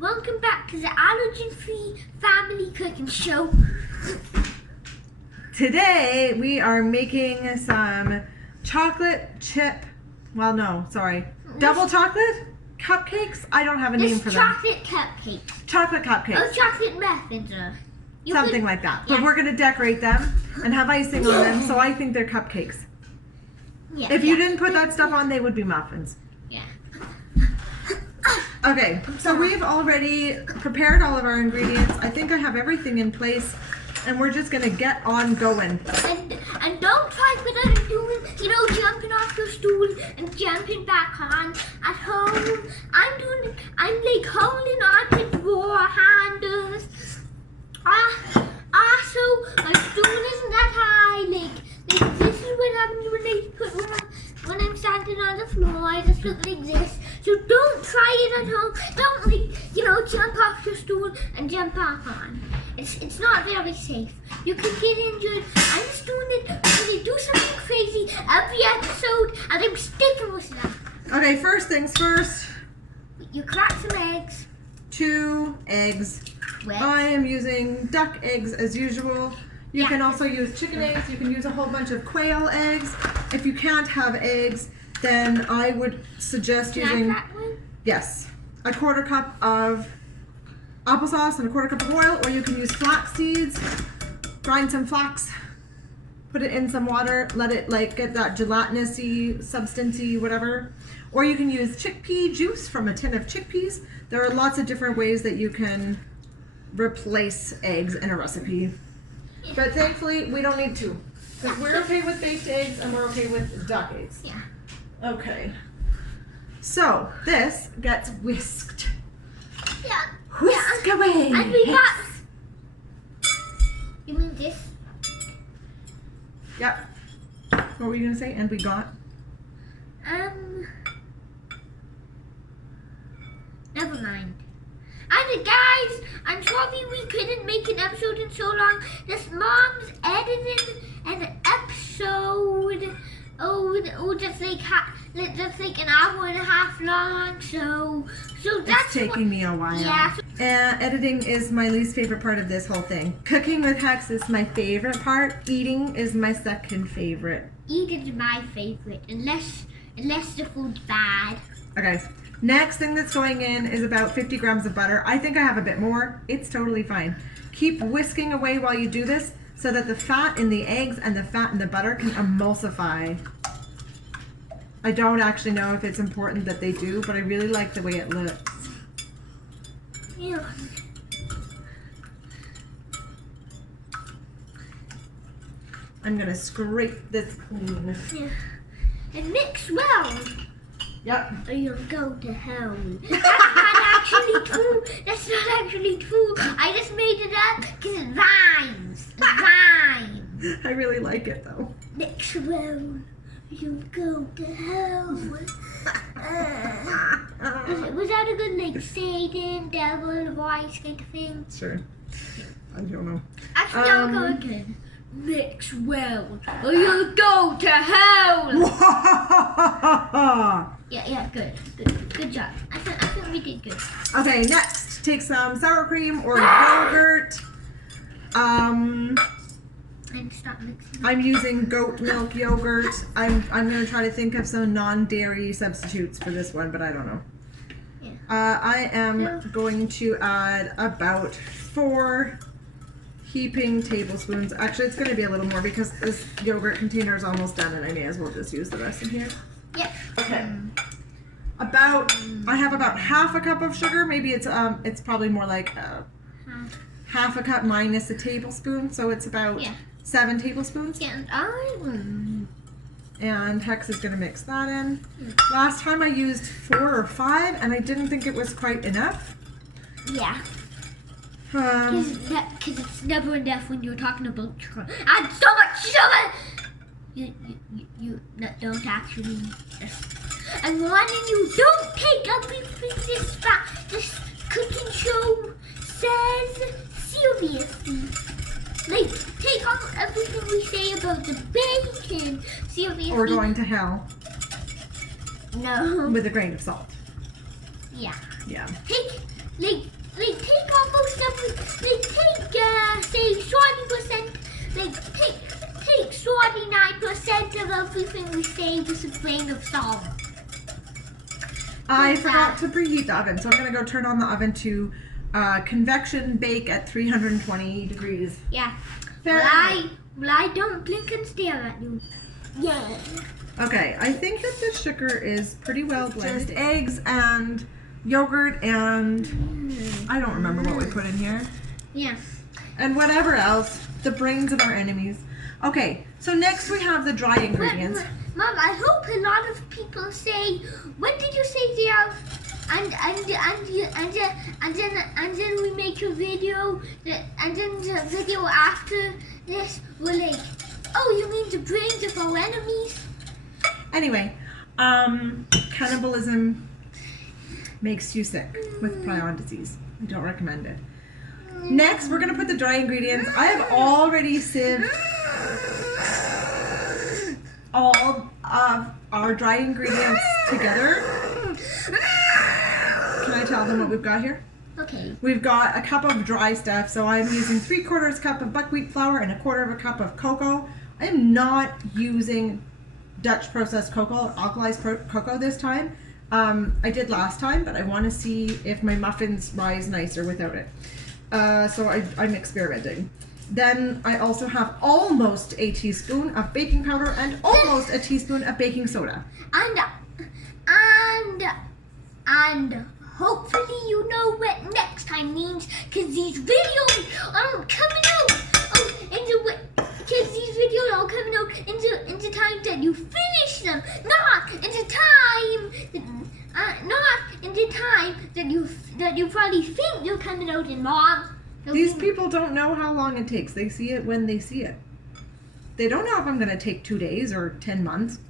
Welcome back to the allergen-free family cooking show. Today we are making some chocolate chip, double chocolate cupcakes. I don't have a name for them. Chocolate cupcakes. Chocolate cupcakes. Oh, chocolate muffins. Something like that. Yeah. But we're going to decorate them and have icing on them, so I think they're cupcakes. Yeah, if you didn't put that stuff on, they would be muffins. Yeah. Okay, so we've already prepared all of our ingredients. I think I have everything in place, and we're just gonna get on going. And don't try what I'm doing, jumping off your stool and jumping back on at home. I'm like holding on to drawer handles. Also, my stool isn't that high. Like this is what happens when I'm standing on the floor. I just look like this. So don't try it at home. Don't jump off your stool and jump back on. It's not very safe. You could get injured. I'm just doing it because I do something crazy every episode, and I'm sticking with that. Okay, first things first. You crack some eggs. 2 eggs. Wet. I am using duck eggs as usual. You can also use chicken eggs. You can use a whole bunch of quail eggs. If you can't have eggs, then I would suggest using, yes, a 1/4 cup of applesauce and a 1/4 cup of oil, or you can use flax seeds. Grind some flax, put it in some water, let it get that gelatinous-y, substance-y, whatever. Or you can use chickpea juice from a tin of chickpeas. There are lots of different ways that you can replace eggs in a recipe. But thankfully, we don't need to. Because we're okay with baked eggs and we're okay with duck eggs. Yeah. Okay. So, this gets whisked. Yeah. Whisk away. And we got... You mean this? Yep. What were you going to say? And we got? Never mind. And guys, I'm sorry we couldn't make an episode in so long. This mom's editing an episode. Just like an hour and a half long. So that's it's taking me a while. Yeah. Editing is my least favorite part of this whole thing. Cooking with Hex is my favorite part. Eating is my second favorite. Eating is my favorite, unless the food's bad. Okay. Next thing that's going in is about 50 grams of butter. I think I have a bit more. It's totally fine. Keep whisking away while you do this so that the fat in the eggs and the fat in the butter can emulsify. I don't actually know if it's important that they do, but I really like the way it looks. Yeah. I'm going to scrape this clean. Yeah. And mix well. Yep. Or you'll go to hell. That's not actually true. That's not actually true. I just made it up because it rhymes. It rhymes. I really like it though. Mix well. You'll go to hell. Was that a good Satan, devil, voice kind of thing? Sure. I don't know. Actually, I'll go again. Mix well, or you'll go to hell. Yeah, good job. I think we did good. Okay, next, take some sour cream or yogurt. And stop mixing. I'm using goat milk yogurt. I'm gonna try to think of some non-dairy substitutes for this one, but I don't know. Yeah. I am going to add about 4 heaping tablespoons. Actually, it's going to be a little more because this yogurt container is almost done, and I may as well just use the rest in here. Yep. Okay. I have about 1/2 cup of sugar. Maybe it's probably more like 1/2 cup minus a tablespoon, so it's about 7 tablespoons. Yeah, and Hex is going to mix that in. Last time I used 4 or 5, and I didn't think it was quite enough. Yeah. Because it's never enough when you're talking about sugar. Add so much sugar! You don't actually. I'm warning you, don't take everything this cooking show says seriously. Take everything we say about the bacon seriously. Or going to hell. No. With a grain of salt. Yeah. Yeah. take almost every, say 40%, take 49% of everything we say with a grain of salt. I forgot to preheat the oven, so I'm gonna go turn on the oven to convection bake at 320 degrees. Yeah. Well, I don't blink and stare at you. Yeah. Okay, I think that the sugar is pretty well blended. Just eggs and yogurt and I don't remember what we put in here. Yeah. And whatever else, the brains of our enemies. Okay, so next we have the dry ingredients. Mom, I hope a lot of people say, what did you say there? And then we make a video and then the video after this we're like, oh, you mean the brains of our enemies? Anyway, cannibalism makes you sick with prion disease. I don't recommend it. Next, we're gonna put the dry ingredients. I have already sieved all of our dry ingredients together. Can I tell them what we've got here? Okay. We've got a cup of dry stuff, so I'm using 3/4 cup of buckwheat flour and 1/4 cup of cocoa. I am not using Dutch processed cocoa, alkalized cocoa this time. I did last time, but I want to see if my muffins rise nicer without it. So I'm experimenting. Then I also have almost a teaspoon of baking powder and almost a teaspoon of baking soda. And hopefully you know what next time means, because these videos are coming out in the time that you finish them, not in the time that you probably think they're coming out in, Mom. These people don't know how long it takes. They see it when they see it. They don't know if I'm going to take 2 days or 10 months.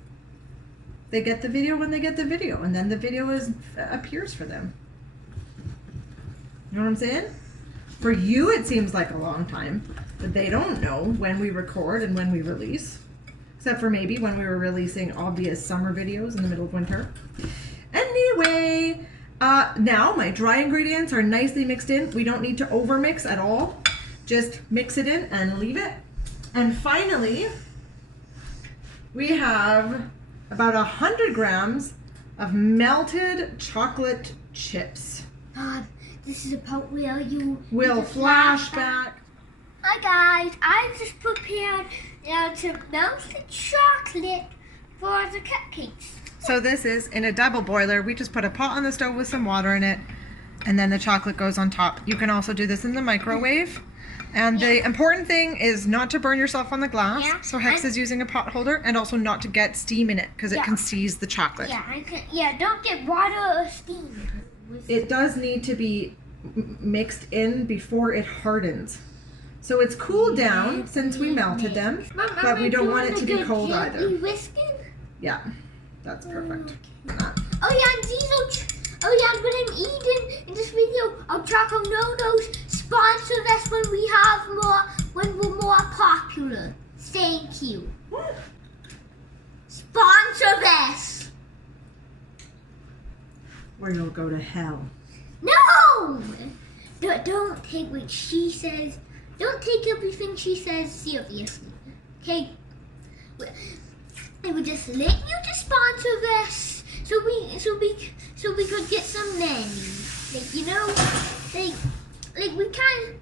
They get the video when they get the video, and then the video appears for them. You know what I'm saying? For you, it seems like a long time, but they don't know when we record and when we release. Except for maybe when we were releasing obvious summer videos in the middle of winter. Anyway, now my dry ingredients are nicely mixed in. We don't need to overmix at all. Just mix it in and leave it. And finally, we have about 100 grams of melted chocolate chips. This is about where you will flash back. Hi guys, I just prepared to melt the chocolate for the cupcakes. So this is in a double boiler. We just put a pot on the stove with some water in it, and then the chocolate goes on top. You can also do this in the microwave. And the important thing is not to burn yourself on the glass. Yeah. So Hex is using a pot holder, and also not to get steam in it because it can seize the chocolate. Don't get water or steam. It does need to be mixed in before it hardens. So it's cooled down since we melted them, but we don't want it to be cold either. Whisking? Yeah, that's perfect. And when I'm eating in this video, our Choco Noodles sponsor us when we're more popular. Thank you. Sponsor us. Or you'll go to hell. No! Don't take what she says. Don't take everything she says seriously. Okay? I would just let you to sponsor us so we could get some money. We can't,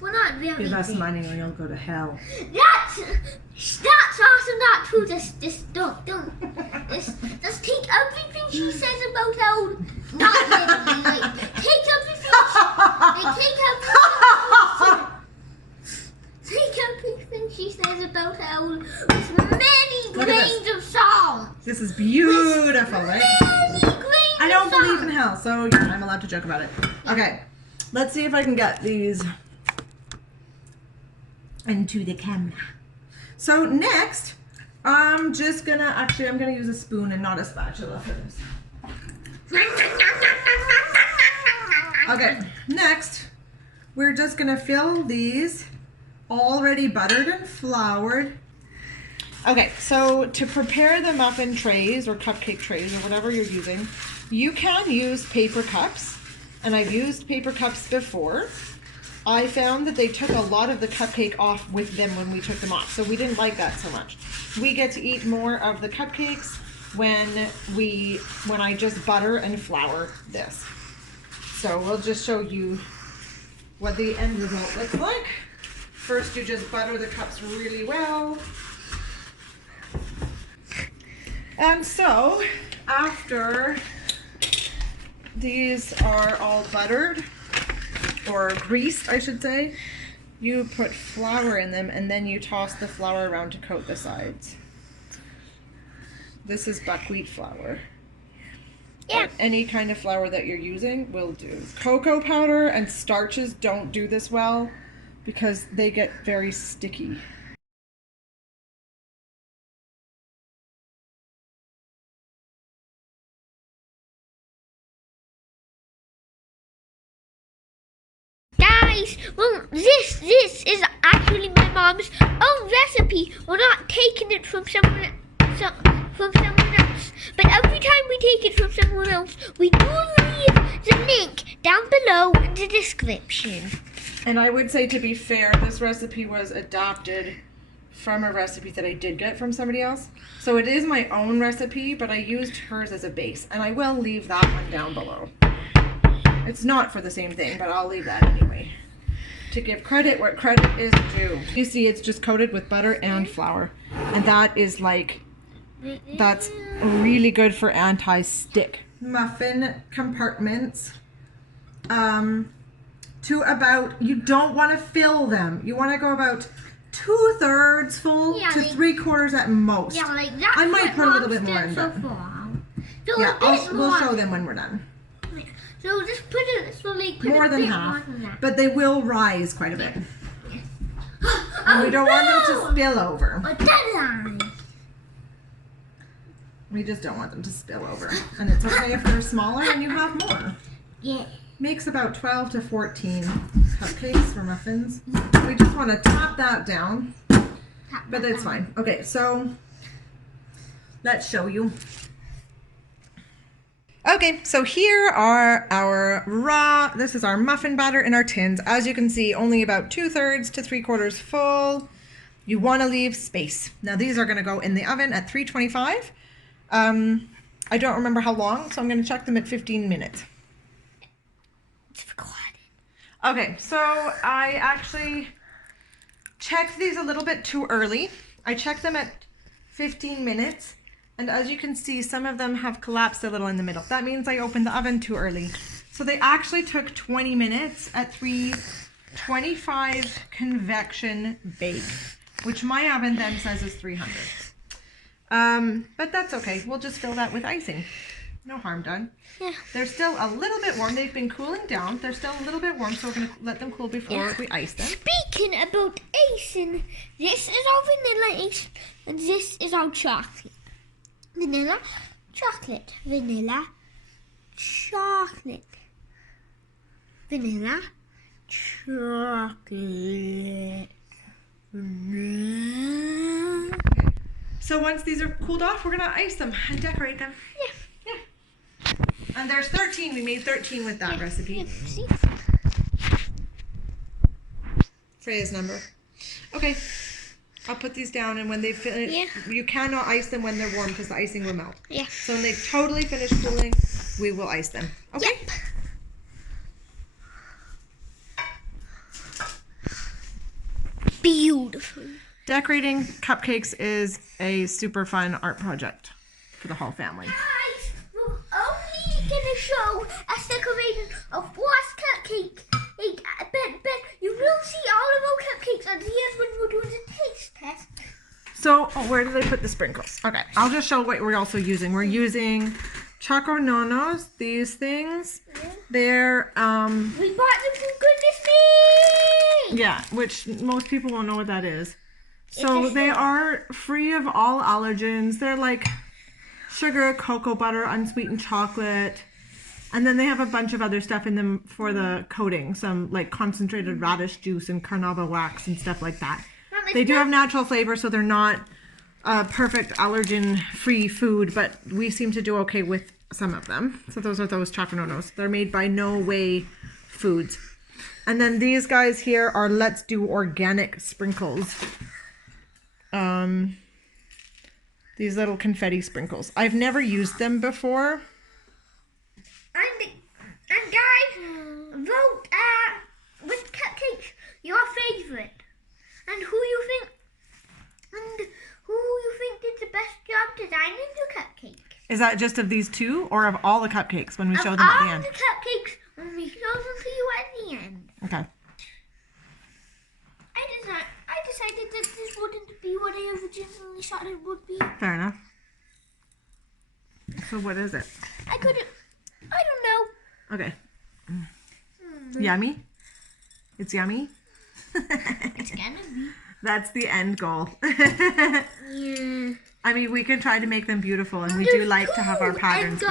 we're not very Give us big. money or you'll go to hell. That's also not true. Just take everything she says about how not literally, take everything she says about how with many grains of salt. This is beautiful, right? Many grains I don't of salt. believe in hell, so yeah, I'm allowed to joke about it. Okay, let's see if I can get these into the camera. So next, I'm gonna use a spoon and not a spatula for this. Okay, next, we're just gonna fill these already buttered and floured. Okay, so to prepare the muffin trays or cupcake trays or whatever you're using, you can use paper cups and I've used paper cups before, I found that they took a lot of the cupcake off with them when we took them off. So we didn't like that so much. We get to eat more of the cupcakes when I just butter and flour this. So we'll just show you what the end result looks like. First, you just butter the cups really well. And so, after these are all buttered, or greased, I should say, you put flour in them and then you toss the flour around to coat the sides. This is buckwheat flour. Yeah. But any kind of flour that you're using will do. Cocoa powder and starches don't do this well because they get very sticky. Guys, well, this is actually my mom's own recipe. We're not taking it from someone else. But every time we take it from someone else, we do leave the link down below in the description. And I would say, to be fair, this recipe was adopted from a recipe that I did get from somebody else. So it is my own recipe, but I used hers as a base. And I will leave that one down below. It's not for the same thing, but I'll leave that anyway. To give credit where credit is due. You see, it's just coated with butter and flour. And that is like, that's really good for anti-stick. Muffin compartments. To about, you don't want to fill them. You want to go about 2/3 full to 3/4 at most. Yeah, like that. I might put a little bit more in there. Yeah, we'll show them when we're done. So just put it, so like put More a than bit half, more than that. but they will rise quite a bit. And we don't want them to spill over. A deadline. We just don't want them to spill over. And it's okay if they're smaller and you have more. Yeah. Makes about 12 to 14 cupcakes or muffins. We just want to top that down, but it's fine. Okay, so let's show you. Okay, so here are our this is our muffin batter in our tins. As you can see, only about 2/3 to 3/4 full. You want to leave space. Now these are going to go in the oven at 325. I don't remember how long, so I'm going to check them at 15 minutes. It's recorded. Okay, so I actually checked these a little bit too early. I checked them at 15 minutes. And as you can see, some of them have collapsed a little in the middle. That means I opened the oven too early. So they actually took 20 minutes at 325 convection bake, which my oven then says is 300. But that's okay. We'll just fill that with icing. No harm done. Yeah. They're still a little bit warm. They've been cooling down. They're still a little bit warm, so we're going to let them cool before we ice them. Speaking about icing, this is our vanilla ice, and this is our chocolate. Vanilla, chocolate, vanilla, chocolate, vanilla, chocolate, vanilla. So once these are cooled off, we're going to ice them and decorate them. Yeah. And there's 13. We made 13 with that recipe. Yeah, see? Freya's number. Okay. I'll put these down, and when they finish, you cannot ice them when they're warm because the icing will melt. Yeah. So when they totally finish cooling, we will ice them. Okay? Yep. Beautiful. Decorating cupcakes is a super fun art project for the whole family. Guys, we're only gonna show us decorating of what's cupcake. But you will see all of our cupcakes at the end when we're doing the taste test. So, where did I put the sprinkles? Okay, I'll just show what we're also using. We're using Choco Nonos, these things. Yeah. They're, We bought them from Goodness Me! yeah, which most people won't know what that is. So they are free of all allergens. They're like sugar, cocoa butter, unsweetened chocolate. And then they have a bunch of other stuff in them for the coating. Some like concentrated radish juice and carnauba wax and stuff like that. They do have natural flavor, so they're not perfect allergen-free food, but we seem to do okay with some of them. So those are those chocononos. They're made by No Way Foods. And then these guys here are Let's Do Organic sprinkles. These little confetti sprinkles. I've never used them before. And guys, vote with cupcakes your favorite, and who you think did the best job designing your cupcake. Is that just of these two, or of all the cupcakes when we show them at the end? All the cupcakes when we show them to you at the end. Okay. I decided that this wouldn't be what I originally thought it would be. Fair enough. So what is it? I don't know. Okay. Yummy? It's yummy? It's gonna be. That's the end goal. Yeah. I mean, we can try to make them beautiful, and we do like to have our patterns.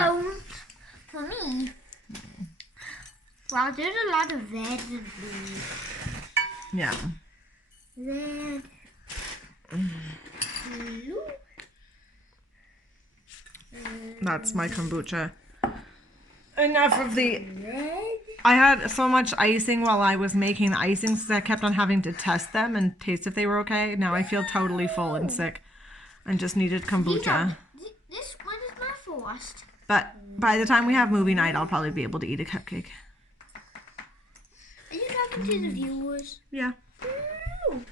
For me. Wow, there's a lot of red and blue. Yeah. Red. Blue. That's my kombucha. Enough of the... Red. I had so much icing while I was making the icing, so I kept on having to test them and taste if they were okay. Now I feel totally full and sick and just needed kombucha. This one is my first. But by the time we have movie night, I'll probably be able to eat a cupcake. Are you talking to the viewers? Yeah. Ooh.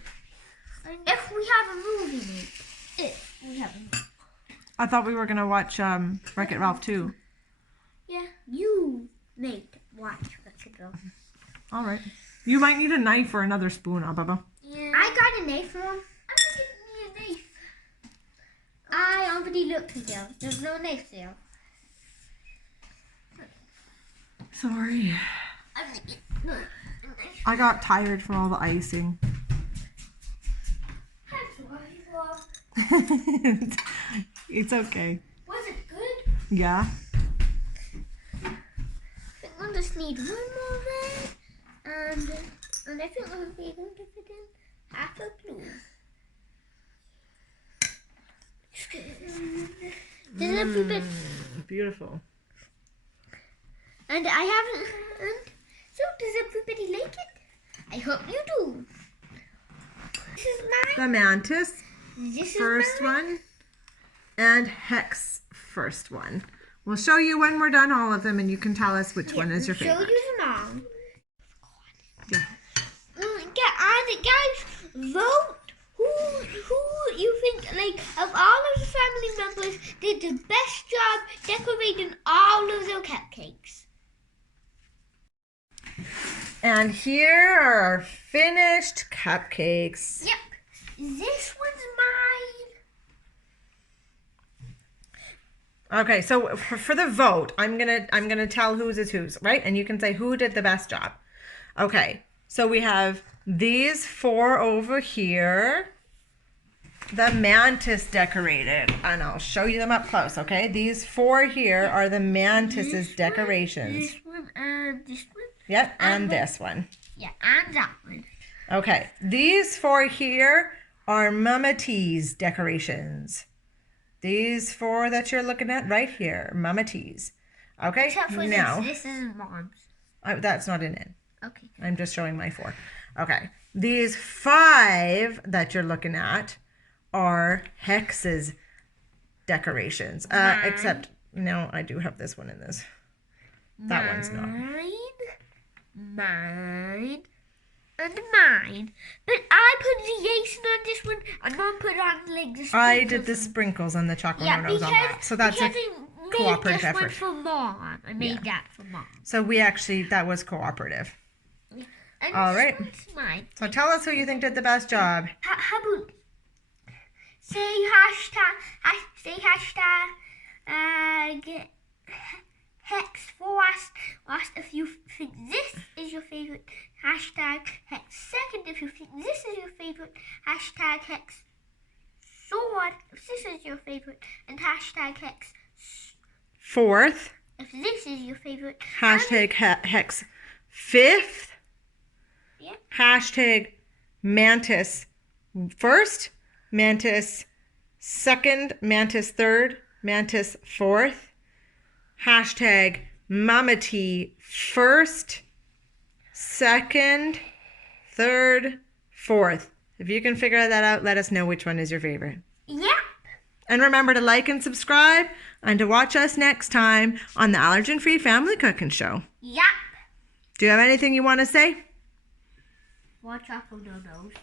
If we have a movie night. If we have a movie. I thought we were going to watch Wreck-It Ralph 2. Yeah, you make watch Wreck-It Ralph. All right. You might need a knife or another spoon, Bubba. Yeah. I got a knife, Mom. I'm gonna get me a knife. I already looked at there. There's no knife there. Sorry. I'm gonna get a knife. I got tired from all the icing. I'm sorry, Mom. It's okay. Was it good? Yeah. I think we'll just need one more red, and I think we'll be able to fit in half a blue. Does everybody? Beautiful. And I haven't. And so does everybody like it? I hope you do. This is mine. The Mantis This first is mine. one, and Hex first one. We'll show you when we're done all of them, and you can tell us which one is your Show favorite. you them all. Yeah. And guys, vote who you think, like, of all of the family members did the best job decorating all of their cupcakes. And here are our finished cupcakes. Yep, this one's mine. Okay, so for the vote, I'm gonna tell whose is whose, right? And you can say who did the best job. Okay, so we have these four over here. The Mantis decorated, and I'll show you them up close. Okay, these four here are the Mantis's decorations. This one and this one. Yep, and this one. Yeah, and that one. Okay, these four here are Mama T's decorations. These four that you're looking at right here, Mama T's. Okay, Except for now this is Mom's. that's not in it. Okay. I'm just showing my four. Okay, these five that you're looking at are Hex's decorations. Except no, I do have this one in this. That one's not. Mine, and mine. But I put the icing on this one, and Mom put on like the sprinkles. I did the sprinkles and the chocolate on that. So that's a cooperative effort. For Mom. I made that for Mom. So that was cooperative. And All right. Mine. So tell us who you think did the best job. How about say hashtag Hex for us if you think this is your favorite. Hashtag Hex second if you think this is your favorite. Hashtag Hex sword if this is your favorite. And hashtag Hex Fourth. if this is your favorite. Hashtag Hex fifth. Yeah. Hashtag Mantis first. Mantis second. Mantis third. Mantis fourth. hashtag Mama T first, second, third, fourth. If you can figure that out, let us know which one is your favorite. Yep. And remember to like and subscribe and to watch us next time on the Allergen Free Family Cooking Show. Yep. Do you have anything you want to say? Watch out for dodos.